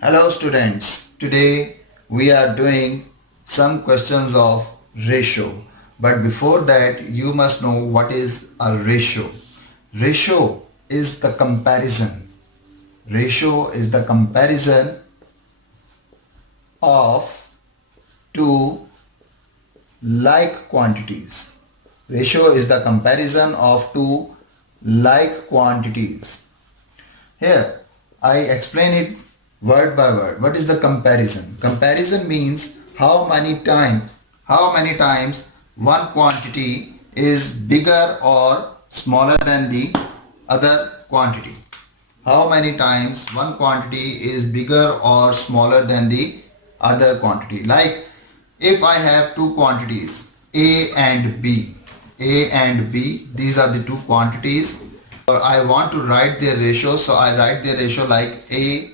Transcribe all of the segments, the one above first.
Hello students, today we are doing some questions of ratio. But before that you must know what is a ratio. Ratio is the comparison. Ratio is the comparison of two like quantities. Ratio is the comparison of two like quantities. Here, I explain it word by word. What is the comparison? Comparison means how many times one quantity is bigger or smaller than the other quantity. How many times one quantity is bigger or smaller than the other quantity. Like if I have two quantities A and B. A and B, these are the two quantities. I want to write their ratio, so I write their ratio like A,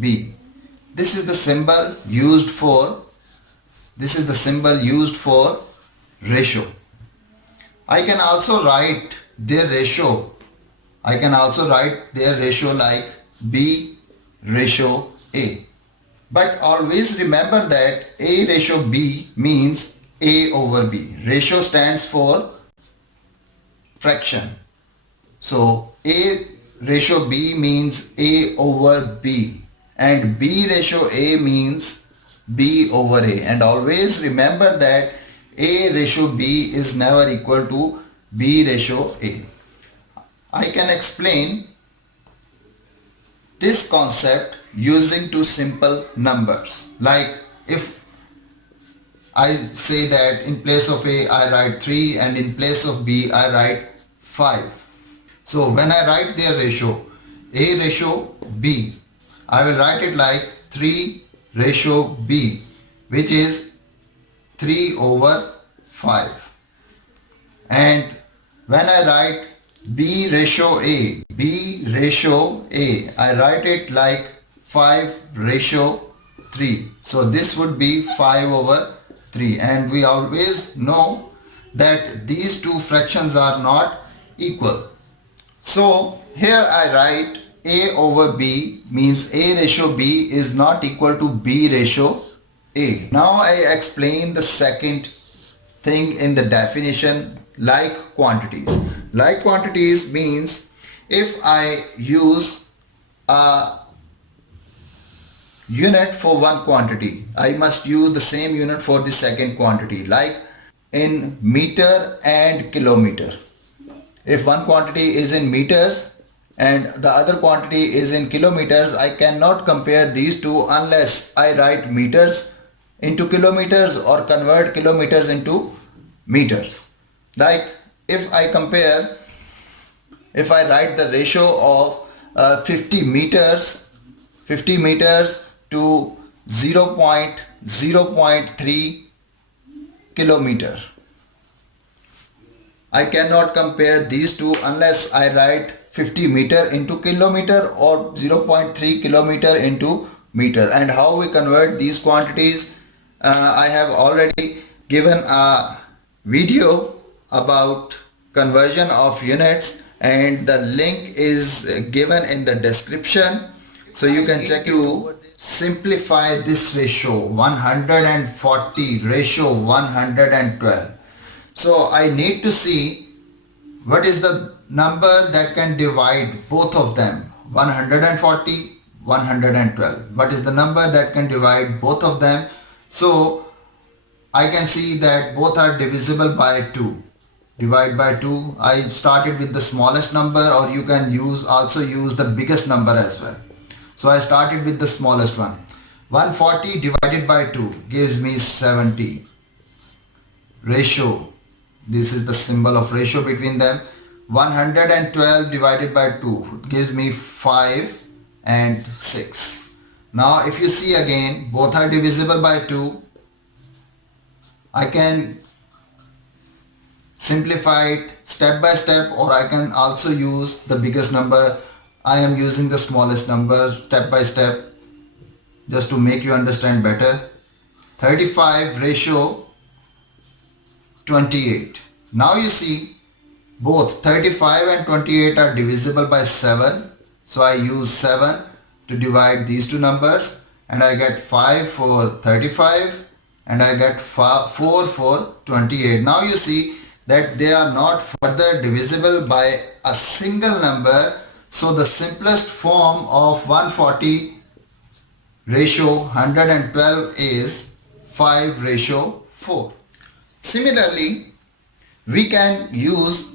B. This is the symbol used for ratio. I can also write their ratio. Like B ratio A. But always remember that A ratio B means A over B. Ratio stands for fraction. So A ratio B means A over B and B ratio A means B over A. And always remember that A ratio B is never equal to B ratio A. I can explain this concept using two simple numbers. Like if I say that in place of A I write 3 and in place of B I write 5. So when I write their ratio, A ratio B, I will write it like 3 ratio B, which is 3 over 5. And when I write B ratio A, I write it like 5 ratio 3. So this would be 5 over 3. And we always know that these two fractions are not equal. So here I write A over B means A ratio B is not equal to B ratio A. Now I explain the second thing in the definition, like quantities. Like quantities means if I use a unit for one quantity, I must use the same unit for the second quantity, like in meter and kilometer. If one quantity is in meters and the other quantity is in kilometers, I cannot compare these two unless I write meters into kilometers or convert kilometers into meters. Like if I write the ratio of 50 meters to 0.3 kilometer. I cannot compare these two unless I write 50 meter into kilometer or 0.3 kilometer into meter. And how we convert these quantities, I have already given a video about conversion of units and the link is given in the description. So you can check to simplify this ratio 140 ratio 112. So I need to see what is the number that can divide both of them, 140, 112. What is the number that can divide both of them? So I can see that both are divisible by 2. Divide by 2. I started with the smallest number, or you can also use the biggest number as well. So I started with the smallest one. 140 divided by 2 gives me 70. Ratio. This is the symbol of ratio between them. 112 divided by 2 gives me 5 and 6. Now if you see again, both are divisible by 2. I can simplify it step by step, or I can also use the biggest number. I am using the smallest number step by step just to make you understand better. 35 ratio 28. Now you see both 35 and 28 are divisible by 7. So I use 7. to divide these two numbers, and I get 5 for 35 and I get 4 for 28. Now you see that they are not further divisible by a single number. So the simplest form of 140 ratio 112 is 5 ratio 4. Similarly, we can use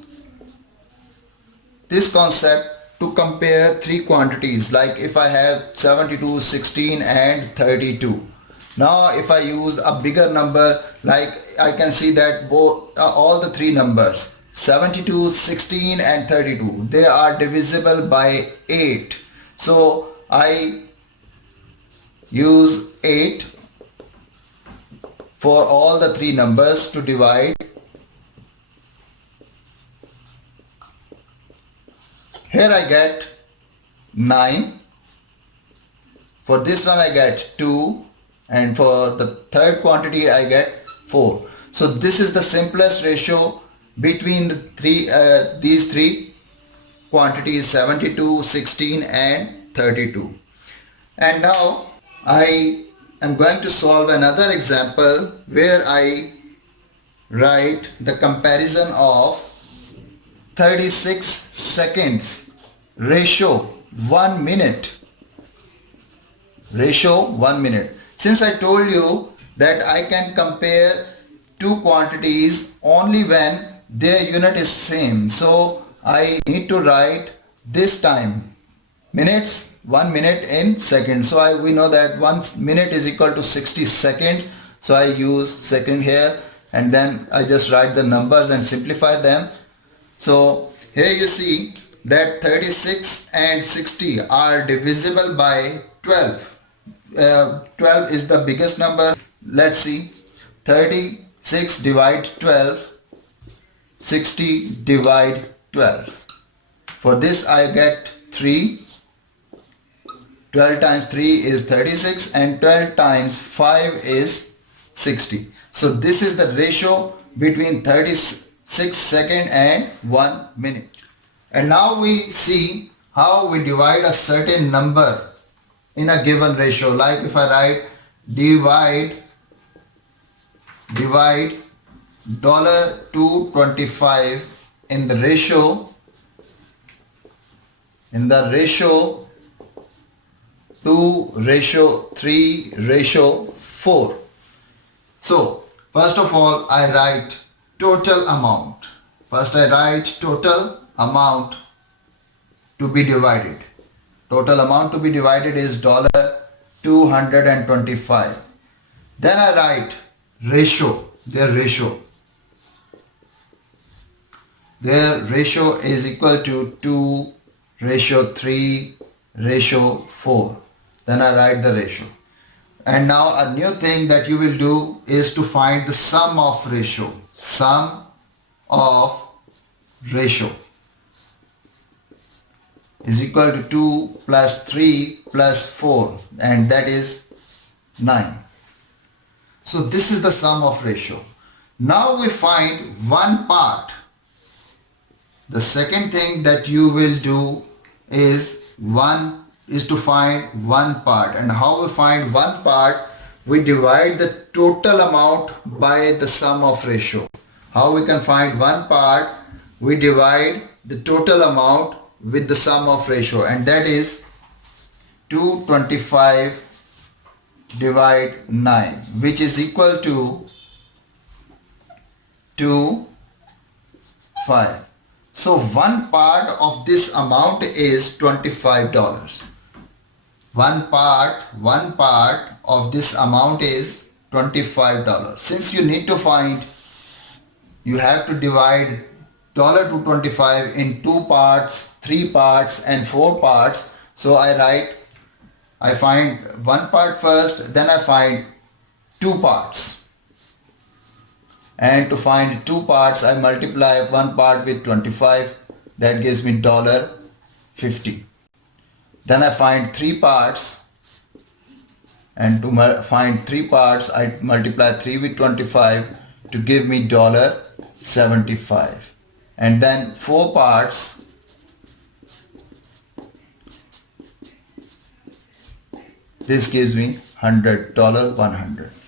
this concept to compare three quantities, like if I have 72, 16 and 32. Now if I use a bigger number, like I can see that both all the three numbers 72, 16 and 32, they are divisible by 8. So I use 8 for all the three numbers to divide. Here I get 9. For this one I get 2, and for the third quantity I get 4. So this is the simplest ratio between the these three quantities, 72, 16 and 32. And now I am going to solve another example where I write the comparison of 36 seconds ratio 1 minute. Ratio 1 minute. Since I told you that I can compare two quantities only when their unit is same, so I need to write this time minutes, 1 minute in seconds. So we know that 1 minute is equal to 60 seconds. So I use second here, and then I just write the numbers and simplify them. So here you see that 36 and 60 are divisible by 12. 12 is the biggest number. Let's see. 36 divide 12, 60 divide 12. For this I get 3. 12 times 3 is 36 and 12 times 5 is 60. So this is the ratio between 36 seconds and 1 minute. And now we see how we divide a certain number in a given ratio. Like if I write divide $2.25 in the ratio 2:3:4. So first of all I write total amount. First I write total amount to be divided. Total amount to be divided is $225. Then I write ratio, their ratio. Their ratio is equal to 2:3:4. Then I write the ratio. And now a new thing that you will do is to find the sum of ratio. Sum of ratio is equal to 2 plus 3 plus 4, and that is 9. So this is the sum of ratio. Now we find one part. The second thing that you will do is to find one part. And how we find one part? We divide the total amount by the sum of ratio. How we can find one part? We divide the total amount with the sum of ratio, and that is 225 divide 9, which is equal to 5. So one part of this amount is $25. One part of this amount is $25. Since you need to find, you have to divide $225 in 2 parts, 3 parts and 4 parts. So I find one part first, then I find 2 parts. And to find 2 parts, I multiply one part with 25. That gives me $50. Then I find 3 parts. And to find 3 parts, I multiply 3 with 25 to give me $75. And then 4 parts, This gives me $100, 100.